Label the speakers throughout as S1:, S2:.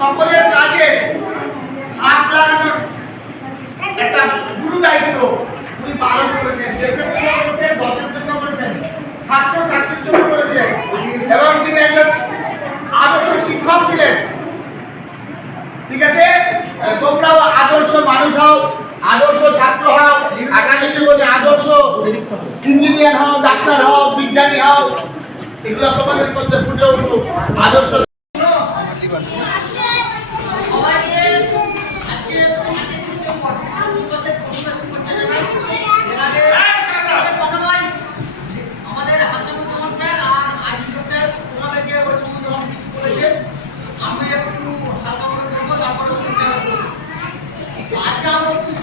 S1: সকলের কাজে হাত লাগানোর একটা গুরু দায়িত্ব উনি পালন করেছেন। দেশের জন্য করেছেন দশের জন্য করেছেন, ছাত্র ছাত্রীর জন্য করেছেন। এবং তিনি একজন আদর্শ শিক্ষক ছিলেন। ঠিক আছে? তোমরাও আদর্শ মানুষ হও, আদর্শ ছাত্র হও আগামী জীবনে আদর্শ ইঞ্জিনিয়ার হও, ডাক্তার হও, বিজ্ঞানী হও, এগুলো তোমাদের মধ্যে ফুটে উঠুক। আদর্শ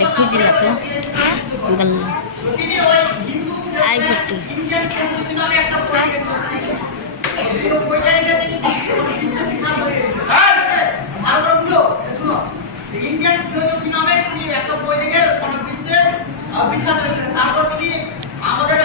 S2: এটা খুঁজি না তো। আর
S3: ভর্তি
S2: ইন্ডিয়ান ফিলোসফি নামে? তুমি একটা বই থেকে বিশ্বে বিখ্যাত তারপর তুমি আমাদের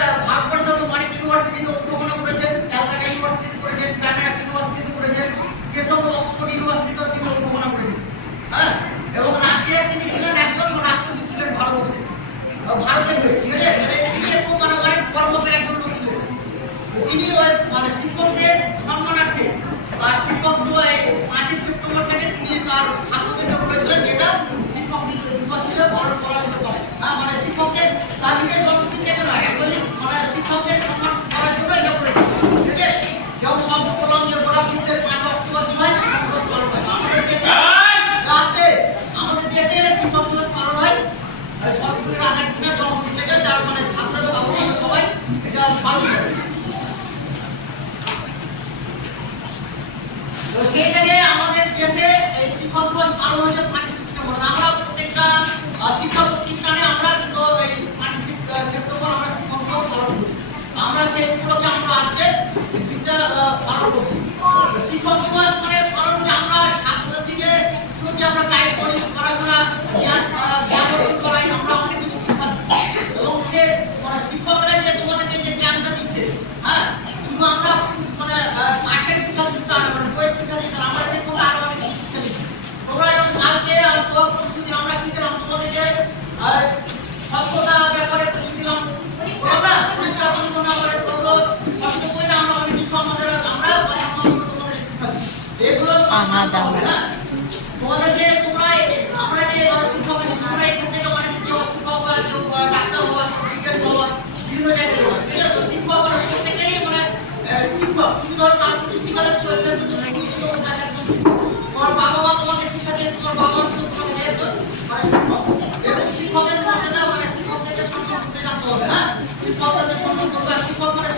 S2: তো সেই থেকে আমাদের দেশে এই শিক্ষক দিবস পালন হয়েছে পাঁচটি আমরা প্রত্যেকটা শিক্ষক আমার দাওরা তোমাদেরকে তোমরা আমরা যে শিক্ষক তোমরা এখান থেকে অনেক কি শিক্ষক বা ডাক্তার হওয়া ক্রিকেট হওয়া বিভিন্ন জায়গায় হওয়া শিক্ষক আমরা এখান থেকেই আমরা শিক্ষক তুমি ধরো কাউকে কিছু শিখালে কি হয়েছে তুমি তোমার বাবা মা তোমাকে শিক্ষা দিয়ে তোমার বাবা তোমাকে যেহেতু মানে শিক্ষক এরকম শিক্ষকের মর্যাদা মানে শিক্ষকদেরকে সম্মান হবে হ্যাঁ শিক্ষকদেরকে
S3: সম্মান শিক্ষক
S2: মানে